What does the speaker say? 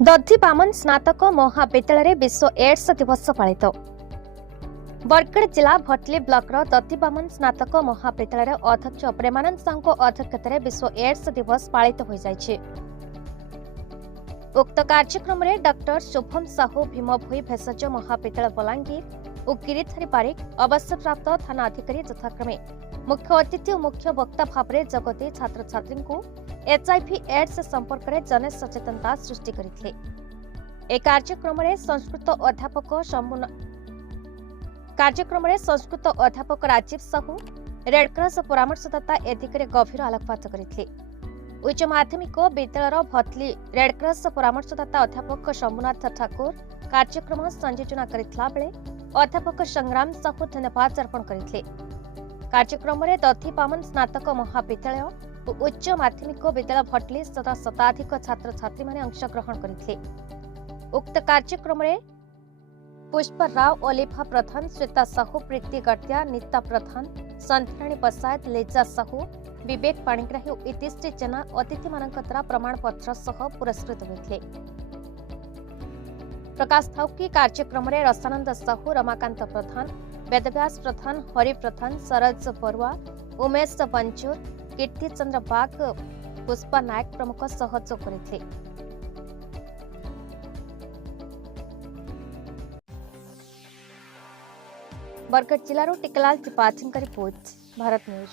दधिबामन स्नातक महाविद्यालय विश्व एड्स दिवस पालित। बरगड़ जिला भटली ब्लॉक दधिबामन स्नातक महाविद्यालय अध्यक्ष प्रेमानंद साहू अध्यक्षतार विश्व एड्स दिवस पालित हो जाइछे। उक्त कार्यक्रम में डॉक्टर शुभम साहू भीमभोई भेषज महाविद्यालय बलांगीर और गिरिधारी बारिक अवसरप्राप्त थाना अधिकारी यथाक्रमे मुख्य अतिथि और मुख्य वक्ता भाव में जगते छात्र छात्री को एचआईवी एड्स संपर्क में जन सचेतनता सृष्टि करथिले। ए कार्यक्रम में संस्कृत अध्यापक राजीव साहू रेडक्रॉस परामर्शदाता ए दिगरे गभीर आलोकपात करथिले। उच्च माध्यमिक विद्यालय भटली रेडक्रॉस परामर्शदाता अध्यापक शंभुनाथ ठाकुर कार्यक्रम संयोजन करथिला बेले अध्यापक संग्राम साहू धन्यवाद अर्पण करथिले। कार्यक्रम में दधिबामन स्नातक महाविद्यालय और उच्च माध्यमिक विद्यालय भटली शताधिक छात्र छात्री माने अंशग्रहण करथिले। उक्त कार्यक्रम में पुष्प राव, ओलिभा प्रधान, श्वेता साहू, प्रीति गड़िया, नीता प्रधान, संध्याराणी बसायत, लेजा साहू, विवेक पाणिग्राही और इतिश्री जेना अतिथि मानक द्वारा प्रमाणपत्र सह पुरस्कृत होते। प्रकाश थाउ कि कार्यक्रम में रसानंद साहू, रमाकांत प्रधान, वेदव्यास प्रधान, हरि प्रधान, सरज बरुआ, उमेश बंचूर, कीर्ति चंद्र बाग, पुष्पा नायक प्रमुख सहयोग करथिले। बरगड़ जिलार टिकलाल त्रिपाठी रिपोर्ट, भारत न्यूज।